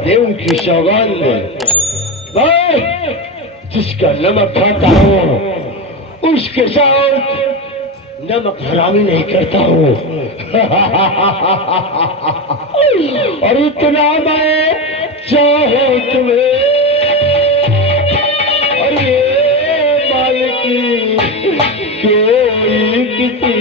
महादेव की सौगंध, मैं जिसका नमक खाता हूँ उसके साथ नमक हरामी नहीं करता हूँ। और इतना मैं चाहूँ तुम्हें, और ये मालिकी कोई किसी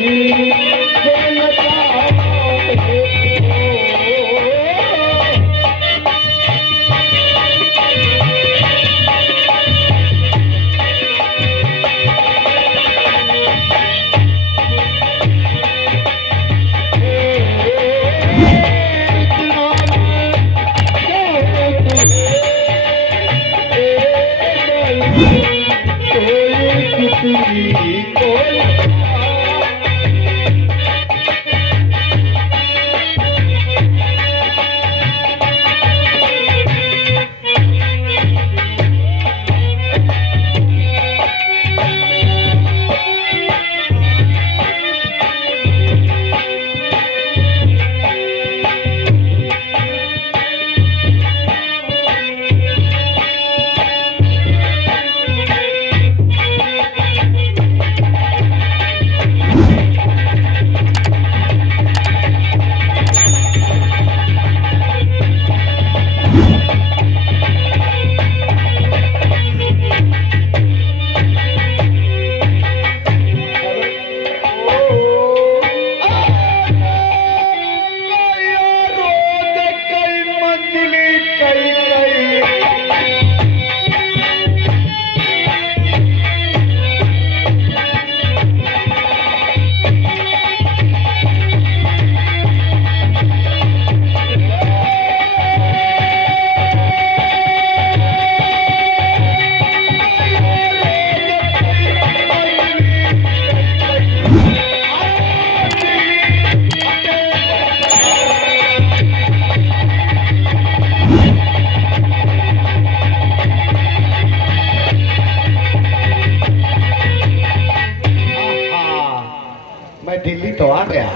दिल्ली तो आ गया,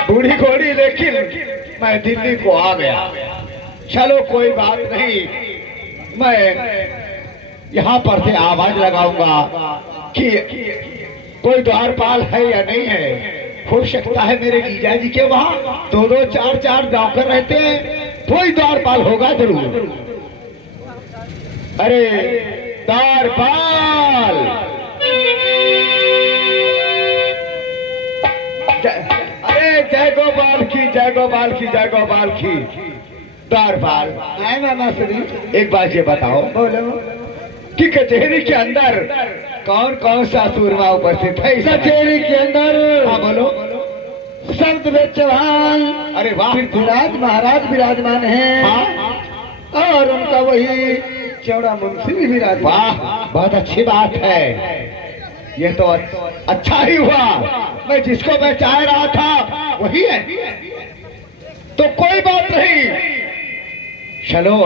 बूढ़ी घोड़ी, लेकिन मैं दिल्ली को आ गया। चलो कोई बात नहीं, मैं यहाँ पर से आवाज लगाऊंगा कि कोई द्वारपाल है या नहीं है। हो सकता है मेरे जीजा जी के वहाँ दो दो चार चार नौकर रहते हैं, कोई द्वारपाल होगा जरूर। अरे द्वारपाल, अरे जय गोपाल की, जय गोपाल की, जय गोपाल की। द्वारपाल आए ना नासरी, एक बात ये बताओ, बोलो कि कचहरी के अंदर कौन कौन सा सूरमा उपस्थित है? कचहरी के अंदर, हाँ बोलो। शब्द में चौहान, अरे वाह, पृथ्वीराज महाराज विराजमान हैं। हाँ? और उनका वही चौड़ा मुंशी भी विराजमान। वाह, बहुत अच्छी बात है। ये तो अच्छा ही हुआ, मैं जिसको मैं चाह रहा था वही है। तो कोई बात नहीं, चलो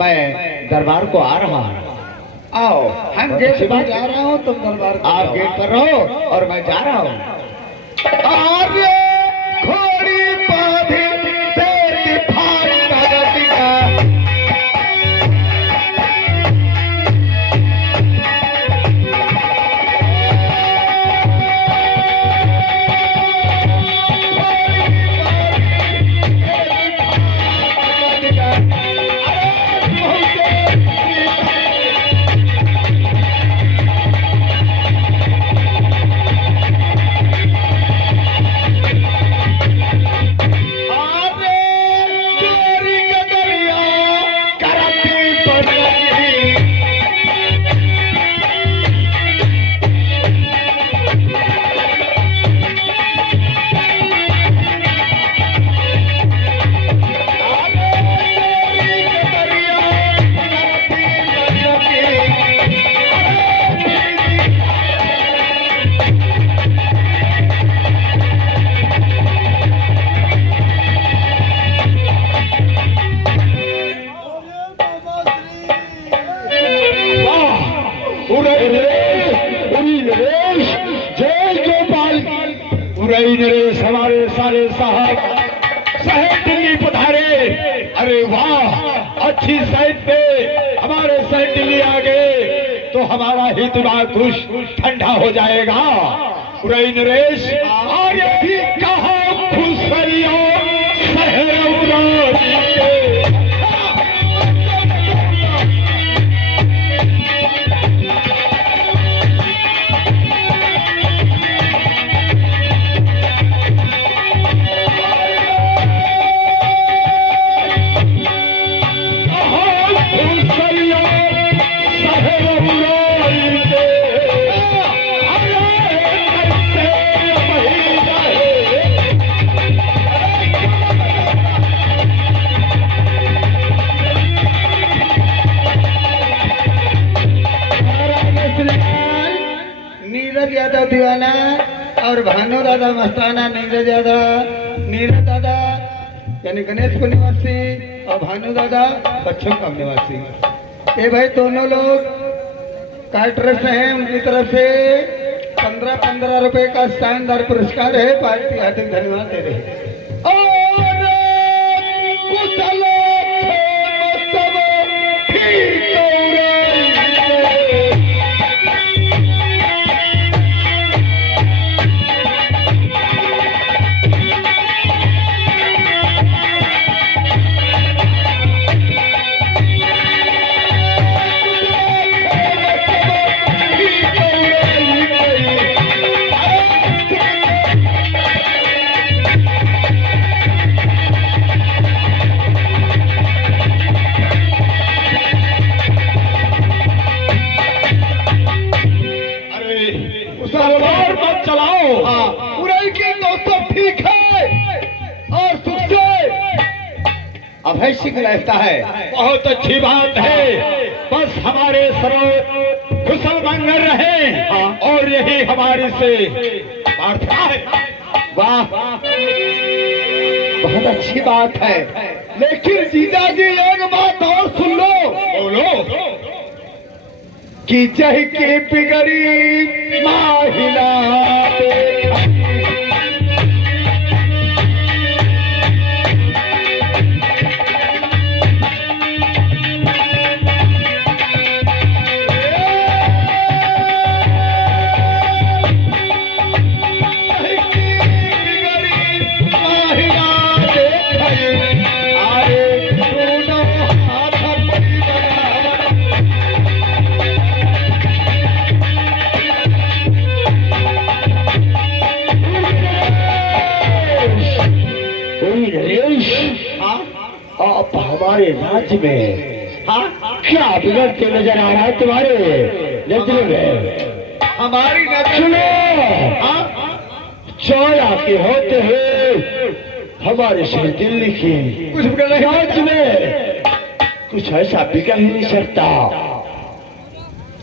मैं दरबार को आ रहा हूँ। आओ, हम गेट से जा रहा हूँ, तुम दरबार, आप गेट पर रहो और मैं जा रहा हूँ। अरे घोड़ी बांधी तेरी फाड़ का, अरे वाह, अच्छी साइड पे हमारे सैंडली आ गए तो हमारा ही दिमाग खुश ठंडा हो जाएगा। उरे नरेश, और भी कहा खुशलियों शहर उरारी के। नीरज यादव दीवाना और भानु दादा मस्ताना। नीरज दादा यानी गणेशपुर निवासी और भानु दादा पश्चिम गांव निवासी। ये भाई दोनों लोग कार्टरस हैं, उनकी तरफ से 15-15 रुपए का शानदार पुरस्कार है। पार्टी हार्दिक धन्यवाद दे रही है। अभय सिंह रहता है, बहुत अच्छी बात है। बस हमारे सरो कुशल मंगल रहे और यही हमारी से प्रार्थना है। वाह, बहुत अच्छी बात है। लेकिन जीजा जी एक बात और सुन लो। बोलो। कि जय की बिगड़ी माहिला आप हमारे राज्य में क्या बिगड़ते नजर आ रहा है तुम्हारे नजर में? हमारी नजर में चौड़ा के होते हुए हमारे शहर दिल्ली की कुछ राज्य में कुछ ऐसा बिगड़ ही नहीं सकता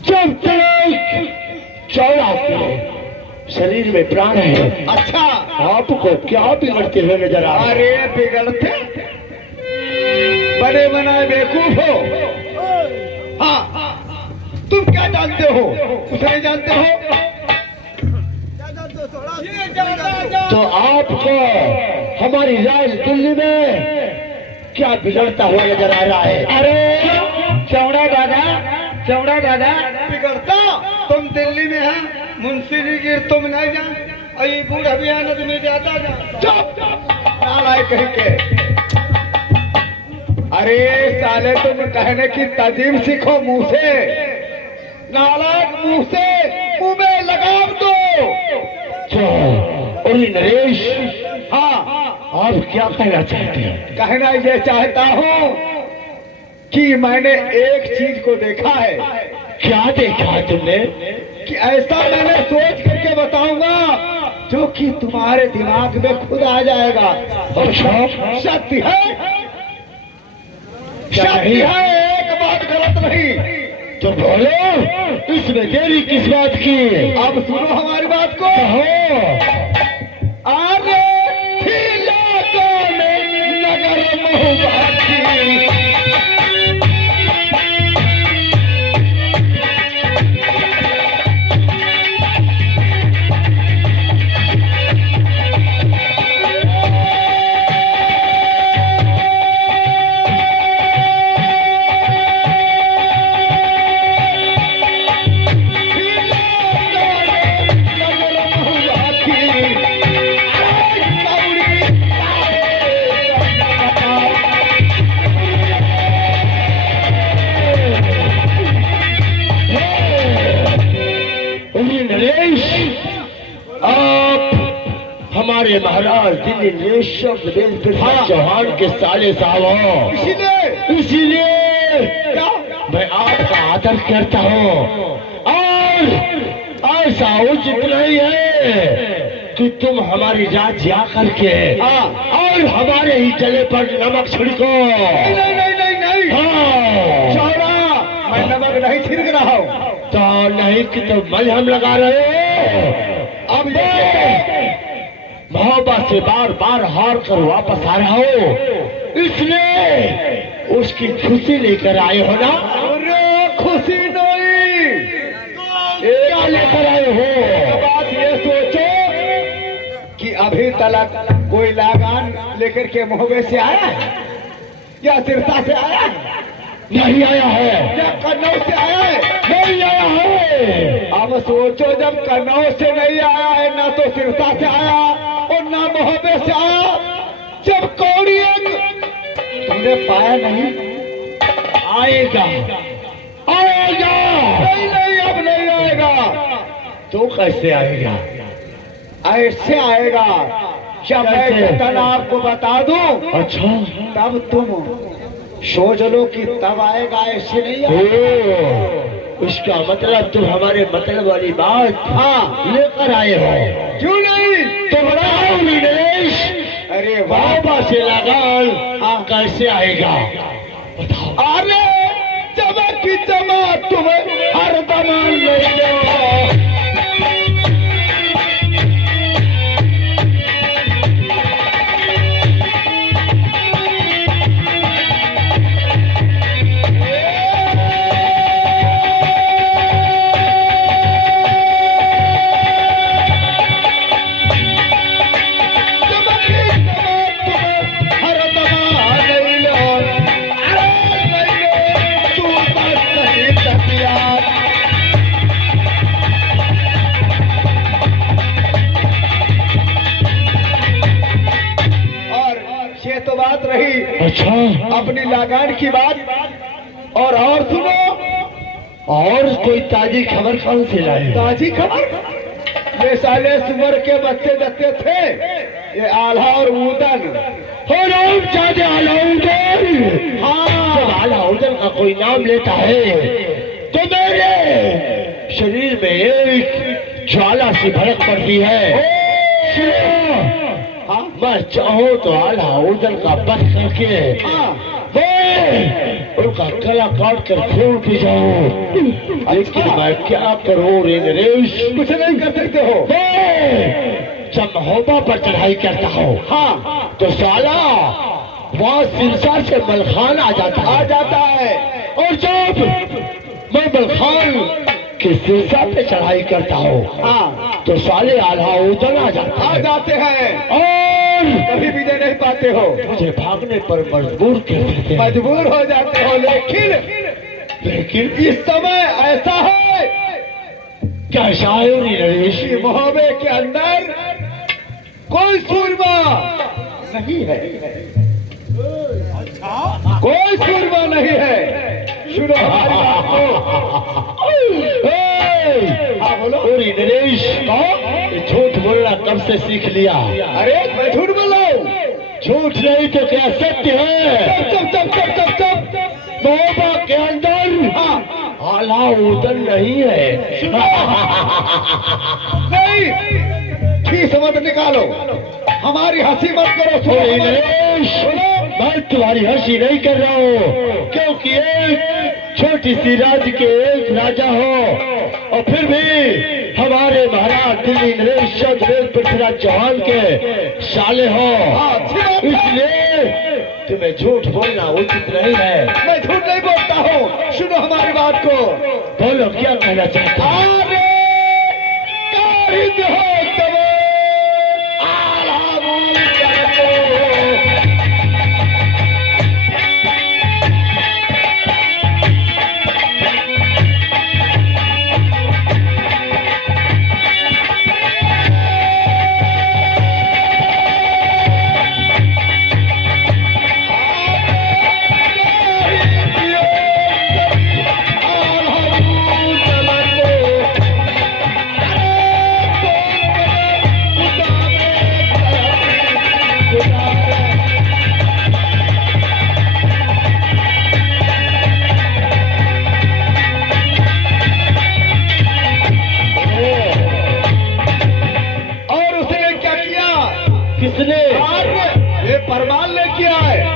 जब तक चौड़ा के शरीर में प्राण है। अच्छा, आपको क्या बिगड़ते हुए नजर आ रहा है? अरे बिगड़ते बड़े बनाए बेवकूफ हो। हाँ, तुम क्या जानते हो? कुछ नहीं जानते हो। तो आपको हमारी राज दिल्ली में क्या बिगड़ता हुआ नजर आ रहा है? अरे चौड़ा दादा बिगड़ता तुम दिल्ली में है, मुंशी जी गिर तुम नहीं जान, और ये बूढ़ अभियान आदमी जाता जा। चुप कहीं के। अरे साले, तुम कहने की तजीम सीखो मुंह से। नालायक, मुंह में लगाम दो। अरे नरेश, हाँ, आप क्या कहना चाहते हैं? कहना ये चाहता हूँ कि मैंने एक चीज को देखा है। क्या देखा है तुमने? कि ऐसा मैंने सोच करके बताऊंगा जो कि तुम्हारे दिमाग में खुद आ जाएगा। और सत्य है, सत्य है, एक बात गलत नहीं। तो बोलो, इसमें देरी किस बात की? अब सुनो हमारी बात को। अरे नगर महुबाती हमारे महाराज दिल्ली ऋषभ देव पृथ्वीराज चौहान के साले साहब हो, इसीलिए मैं आपका आदर करता हूँ। और ऐसा उचित नहीं है कि तुम हमारी रात जा करके और हमारे ही जले पर नमक छिड़को। नहीं चौड़ा, मैं नमक नहीं छिड़क रहा हूँ। तो नहीं कि तो मलहम लगा रहे हो। अब मोहब्बत से बार बार हार कर वापस आ रहा हो, इसलिए उसकी खुशी लेकर आए हो ना? अरे खुशी नहीं, क्या लेकर आए हो? बात ये सोचो कि अभी तक कोई लागान लेकर के मोहबे से आया है या सिरसा से आया है? नहीं आया है। या कन्नौज से आया है? नहीं आया है। अब सोचो, जब कन्नौज से नहीं आया है, ना तो सिरसा से आया और ना मोहबे से आया, जब कौड़ी तुमने पाया नहीं, आएगा आएगा। नहीं अब नहीं आएगा। तो कैसे आएगा? ऐसे आएगा जब मैं कैसे? घटना आपको बता दूं, अच्छा, तब तुम सोच लो कि तब आएगा, ऐसे नहीं आएगा। उसका मतलब तुम हमारे मतलब वाली बात लेकर आए हो। क्यों नहीं? तो बताओ नीलेश, अरे वाह, बाबा से लगान कैसे आएगा? बताओ। अरे चमक की चमक तुम्हें हर दमान ले लो। तो बात रही अच्छा, अपनी लागान की बात। और सुनो, और कोई ताजी खबर कौन से लाए? ताजी खबर, ये साले सुअर के बच्चे जत्ते थे, ये आल्हा और ऊदन। ज्यादा आलाउदन। हाँ, जब आलाउदन का कोई नाम लेता है तो मेरे शरीर में एक ज्वाला सी भड़क पड़ती है। मैं चाहूँ तो आलाउदन का बस करके उनका गला काट कर खून पी जाऊं। लेकिन मैं क्या करूं रे नरेश? कुछ नहीं कर सकते हो। जब महोबा पर चढ़ाई करता हूँ तो साला वहाँ सिरसा से मलखान आ जाता है। और जब मैं मलखान के सिरसा पे चढ़ाई करता हूँ तो साले आलाउदन आ जाते हैं और कभी विजय नहीं पाते हो। मुझे भागने पर मजबूर कर देते हैं। मजबूर हो जाते हो। लेकिन इस समय ऐसा है, क्या शायरी नरेश? कि मोहबे के अंदर कोई सूरमा नहीं है, कोई सूरमा नहीं है। सुनो हमारी बात को। हाँ बोलो। पूरी नरेश, ये झूठ बोलना कब से सीख लिया? अरे मैं झूठ बोलाऊं? झूठ नहीं तो क्या सत्य है? चुप। मोहबा के अंदर आलाउदन नहीं है। नहीं, ठीक मत निकालो, हमारी हंसी मत करो। पूरी नरेश, मैं तुम्हारी हंसी नहीं कर रहा हूँ, क्योंकि एक छोटी सी राज्य के एक राजा हो और फिर भी हमारे महाराज दिल्ली नरेश पृथ्वीराज चौहान के साले हो, इसलिए तुम्हें झूठ बोलना उचित नहीं है। मैं झूठ नहीं बोलता हूँ। सुनो हमारी बात को। बोलो, क्या कहना चाहते हो? अरे कारिंद हो तब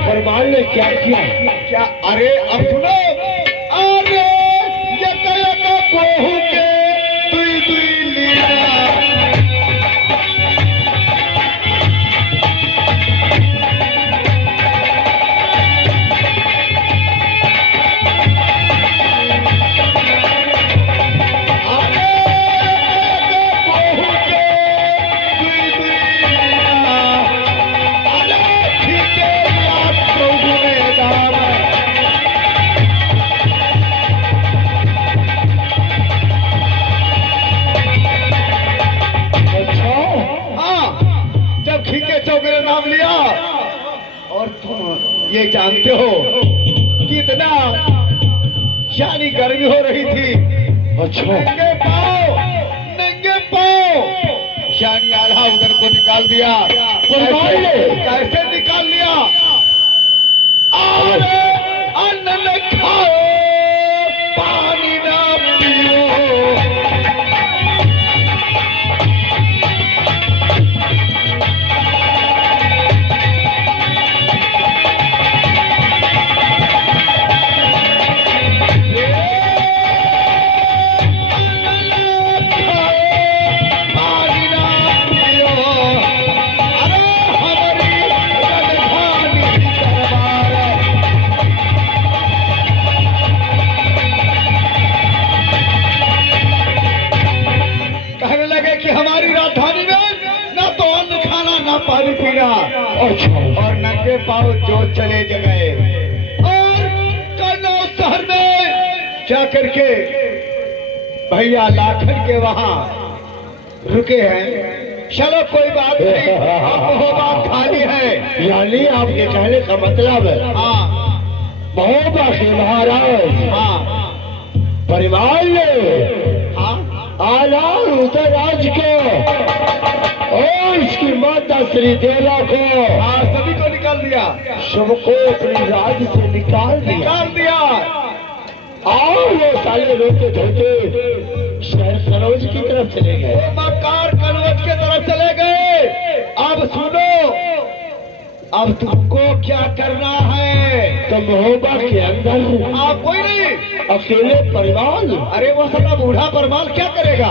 फरमान ने क्या किया? क्या? अरे अब सुनो। अरे यका कोहू के दुई दुई लीला। नाम लिया और तुम ये जानते हो कि इतना यानी गर्मी हो रही थी। अच्छा नंगे पाँव यानी आल्हा उधर को निकाल दिया। कैसे निकाल लिया? अरे अन्न न खाओ पानी न पियो। पानी पीना और नंगे पाँव जो चले गए और कन्नौज शहर में क्या करके भैया लाखन के वहां रुके हैं। चलो कोई बात नहीं, अब वो बात खाली है। यानी आपके कहने का मतलब है हाँ महोबा के महाराज हाँ परिवार ने हाँ आला रुद्रराज को और इसकी माता श्री देवा को हाँ सभी को निकाल दिया। सबको अपनी राज से निकाल दिया और वो साले रोते धोते शहर कनौज की तरफ चले गए। मकार कनौज की तरफ चले गए। अब सुनो, अब तुमको क्या करना है? तो महोबा के अंदर आप कोई नहीं, अकेले परिवार। अरे वो साला बूढ़ा परमाल क्या करेगा?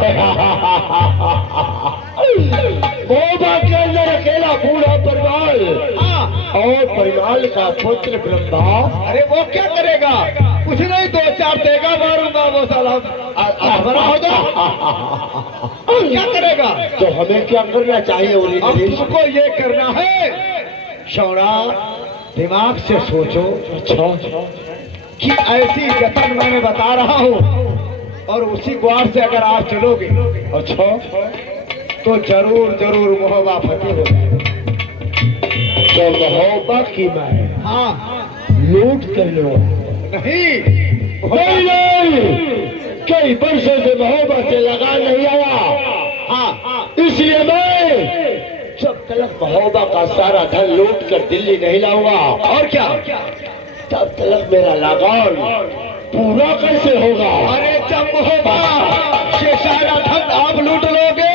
महोबा के अंदर अकेला बूढ़ा परिवार हाँ और परिवार का पुत्र ब्रह्मा। अरे वो क्या करेगा? कुछ नहीं, 2-4 देगा मारूंगा वो साला बड़ा होगा। क्या करेगा? तो हमें क्या करना चाहिए? अब तुमको ये करना है शौरा, दिमाग से सोचो कि ऐसी जतन मैंने बता रहा हूँ और उसी ग्वार से अगर आप चलोगे अच्छा तो जरूर जरूर महोबा फतेह हो जाएगा। तो महोबा की मैं हाँ लूट कर लो। नहीं कई वर्षों से महोबा से लगा नहीं आया। हाँ इसलिए मैं जब तक महोबा का सारा धन लूट कर दिल्ली नहीं लाऊंगा और क्या तब तक मेरा लगान पूरा कैसे होगा? अरे जब महोबा से सारा धन आप लूट लोगे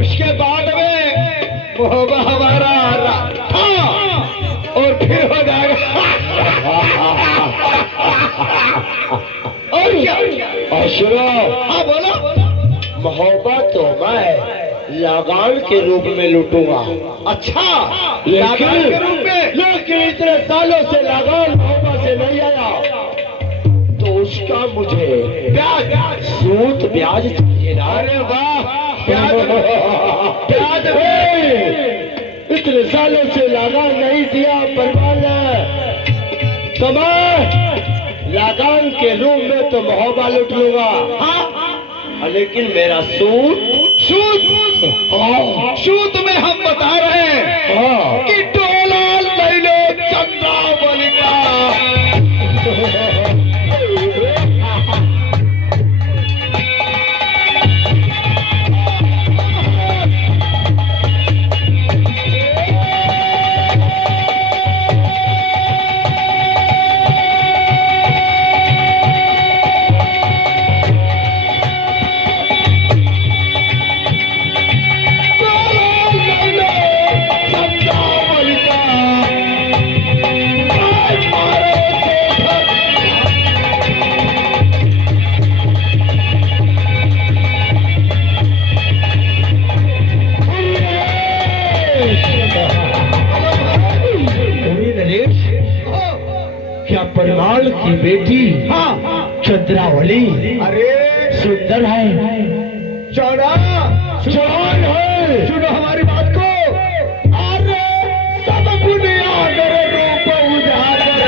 उसके बाद में महोबा हमारा था और फिर हो जाएगा। और क्या? अशुरो हाँ बोलो। महोबा तो मैं लगान के रूप में लूटूंगा। अच्छा लगान के रूप में? लेकिन इतने सालों से लगान महोबा से नहीं आया तो उसका मुझे ब्याज सूद ब्याज चाहिए ना। अरे वाह ब्याज इतने सालों से लगान नहीं दिया परिवार ने तो मैं लगान के रूप में तो महोबा लूट लूंगा। हाँ लेकिन मेरा सूद सूद में हम बता रहे हैं कि टोला ले लो चंद्रावली का। क्या परिवार की बेटी हाँ चंद्रावली अरे सुंदर है, चौड़ा जवान है? सुनो हमारी बात को। अरे सब बुनियाद रूप उजागर रूप उजागर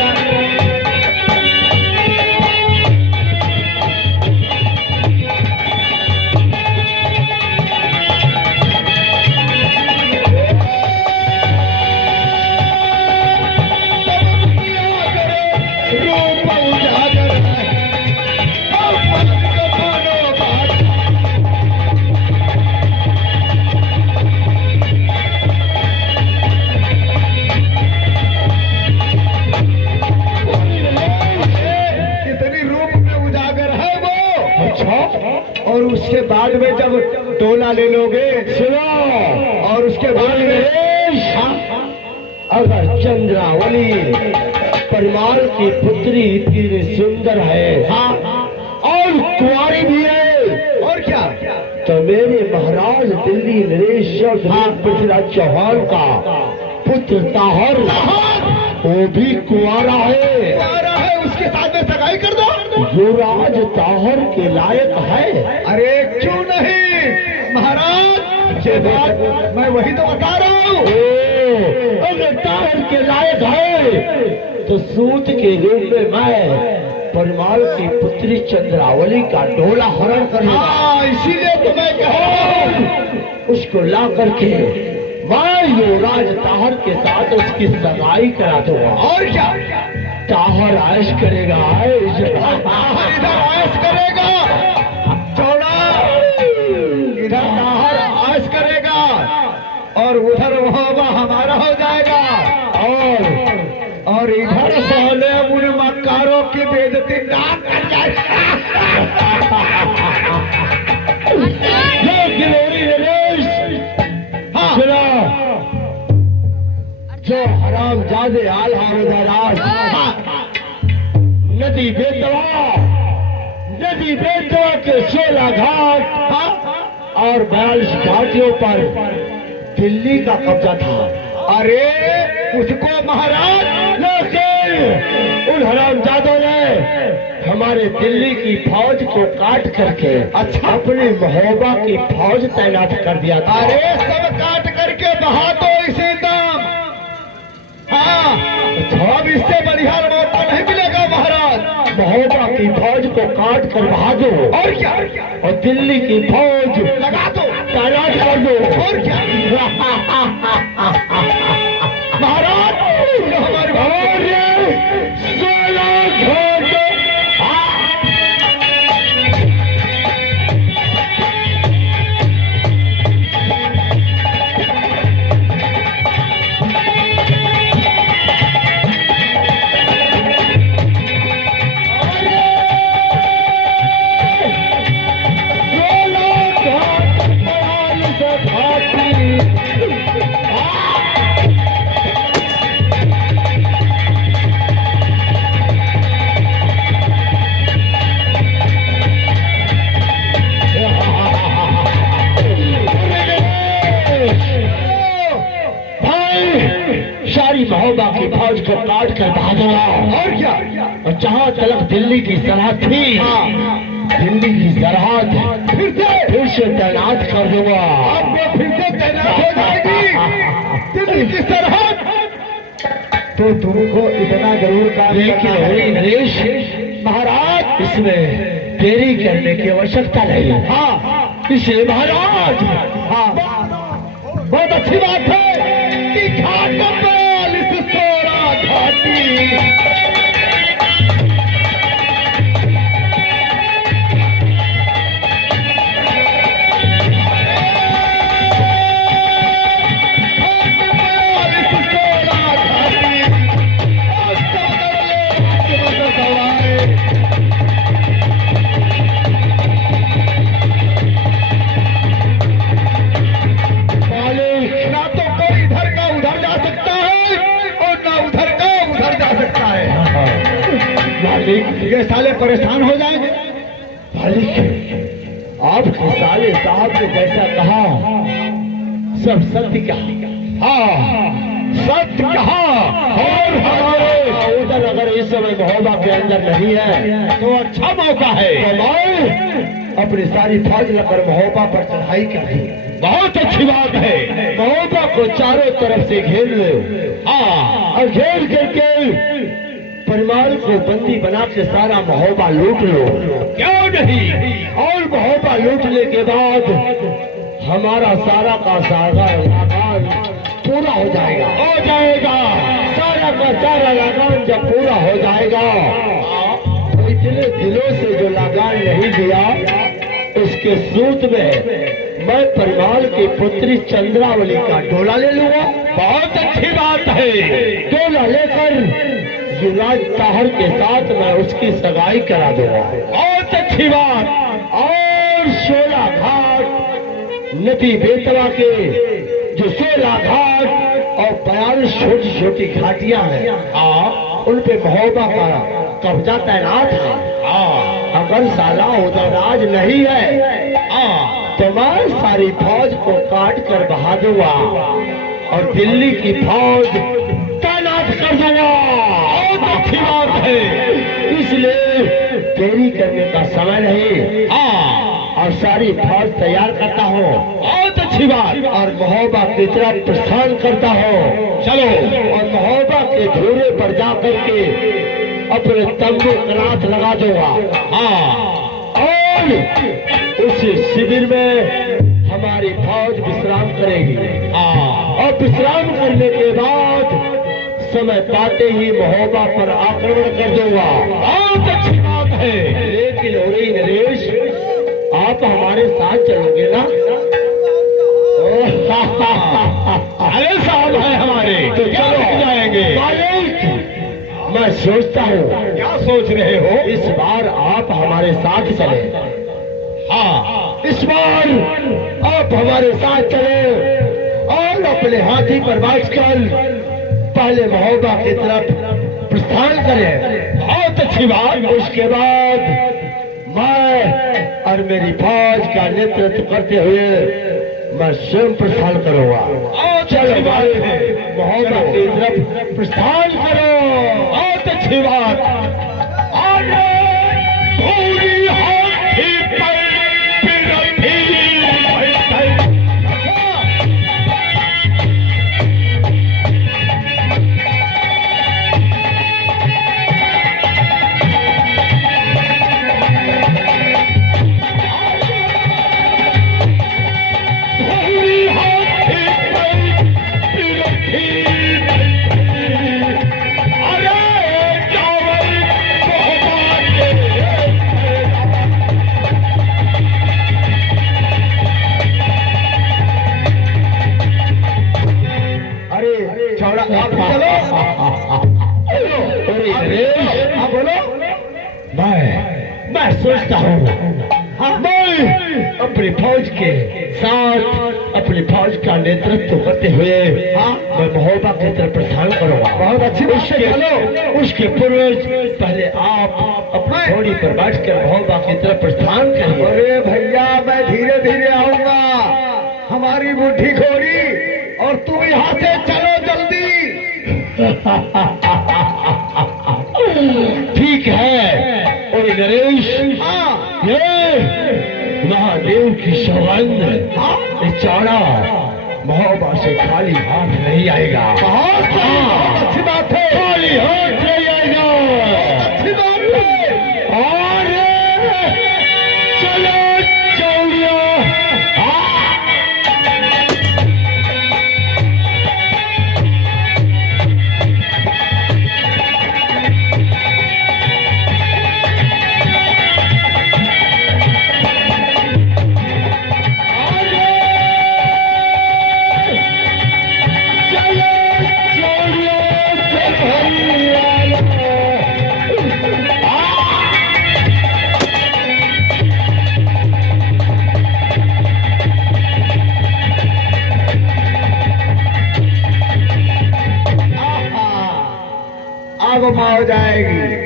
कितनी रूप में उजागर है वो। अच्छा, और उसके बाद में जब टोला ले लोगे सुनो, और उसके बाद में अगर चंद्रावली परिवार की पुत्री इतनी सुंदर है और कुंवारी भी है, और क्या तो मेरे महाराज दिल्ली नरेश पृथ्वीराज चौहान का पुत्र ताहर वो भी कुंवारा है। कुंवारा है, उसके साथ में सगाई कर दो। युवराज ताहर के लायक है। अरे क्यों नहीं महाराज, ये बात मैं वही तो बता रहा हूँ। अगर ताहर के लायक है तो सूत के रूप में मैं परिवार की पुत्री चंद्रावली का डोला हरण करूंगा। हाँ इसीलिए तो मैं कह रहा हूँ। उसको ला करके मैं युवराज ताहर के साथ उसकी सगाई करा दूंगा। और क्या ताहर ऐश करेगा, ऐश। ताहर इधर ऐश करेगा, चौड़ा इधर ताहर ऐश करेगा और उधर वह हमारा हो जाएगा। और इधर सहले उन मक्कारों की बेइज्जती नाक कर जाएगा। ये गिलोरी नरेश, हाँ सुनो, जो हराम जादे आल हारोदाराज नदी बेतवा के 16 घाट और 42 घाटियों पर दिल्ली का कब्जा था। अरे उसको महाराज, लेकिन उन हरामजादों ने हमारे दिल्ली की फौज को काट करके अच्छा अपनी महोबा की फौज तैनात कर दिया था। अरे सब काट करके बहा दो इसे दम। हाँ अब इससे बढ़िया मौका नहीं मिलेगा महाराज। महोबा की फौज को काट कर बहा दो और क्या और दिल्ली की फौज लगा दो, तैनात कर दो। और क्या महाराज सुनो हमारी बात। और ये 16 घाट सारी महोबा की फौज को काट कर बहा दूंगा। और क्या और जहाँ तलक दिल्ली की सरहद थी, दिल्ली की सरहद फिर से तैनात कर दूंगा। अब वो फिर से तैनात हो जाएगी दिल्ली की सरहद। तो तुमको इतना जरूर काम लेकिन करना होली है नरेश महाराज। इसमें देरी करने की आवश्यकता नहीं। हाँ इसलिए महाराज, हाँ बहुत अच्छी बात है कि घाट पर इस 16 घाटी ना तो कोई इधर का उधर जा सकता है और ना उधर का उधर जा सकता है। मालिक, ये साले परेशान हो जाएंगे। मालिक, आपके साले साहब ने जैसा कहा सब सत्य कहा। हाँ सत्य कहा। और हमारे उधर अगर इस इस समय महोबा के अंदर नहीं है तो अच्छा मौका है तो मैं अपनी सारी फौज लेकर महोबा पर चढ़ाई कर दी। बहुत अच्छी बात है। महोबा को चारों तरफ से घेर लो। हाँ, और घेर करके परिमाल को बंदी बना के सारा महोबा लूट लो। क्यों नहीं? और महोबा लूटने के बाद हमारा सारा का सारा लगान पूरा हो जाएगा। सारा का सारा लगान जब पूरा हो जाएगा तो इतने दिनों से जो लगान नहीं दिया उसके सूत में मैं परिवार की पुत्री चंद्रावली का डोला ले लूंगा। बहुत अच्छी बात है। डोला लेकर युवराज ताहर के साथ मैं उसकी सगाई करा दूंगा। बहुत अच्छी बात। और 16 घाट नदी बेतवा के जो 16 घाट और 42 छोटी छोटी घाटियां हैं उन पे महोबा का कब्जा तैनात है। अगर साला उधर राज नहीं है तो मैं सारी फौज को काट कर बहा दूंगा और दिल्ली की फौज तैनात कर दूंगा। बहुत अच्छी बात है। इसलिए देरी करने का समय नहीं। और सारी फौज तैयार करता हूँ। बहुत अच्छी बात। और महोबा की तरफ प्रस्थान करता हूँ। चलो। और महोबा के धूरे पर जाकर के अपने तंबू कनात लगा दूंगा। और उस शिविर में हमारी फौज विश्राम करेगी। और विश्राम करने के बाद समय पाते ही महोबा पर आक्रमण कर दूंगा। बहुत अच्छी बात है। लेकिन ओरे नरेश, आप हमारे साथ चलोगे ना? अरे साहब है हमारे तो चलो जाएंगे। मैं सोचता हूँ। क्या सोच रहे हो? इस बार आप हमारे साथ चले। हाँ, इस बार आप हमारे साथ चले और अपने हाथी पर बैठकर पहले महोबा की तरफ प्रस्थान करें। बहुत अच्छी बात। उसके बाद मैं और मेरी फौज का नेतृत्व करते हुए मैं स्वयं प्रस्थान करूंगा। चलो महोबा की तरफ प्रस्थान करो। बहुत अच्छी बात। पूरी हाथी पर मैं सोचता हूँ मैं अपनी फौज के साथ अपनी फौज का नेतृत्व करते हुए मैं महोबा की तरफ प्रस्थान करूँगा। बहुत अच्छी। उसके पूर्व पहले आप अपनी घोड़ी पर बैठकर महोबा की तरफ प्रस्थान करिए। अरे भैया, मैं धीरे धीरे आऊंगा। हमारी बूढ़ी घोड़ी और तुम यहाँ से चलो जल्दी। ठीक है। और नरेश, ये महादेव की सौगंध, चौड़ा महोबा से खाली हाथ नहीं आएगा। बहुत अच्छी बात है। खाली हाथ नहीं आएगा। अच्छी बात है। और चलो चौड़िया। अब हो जाएगी।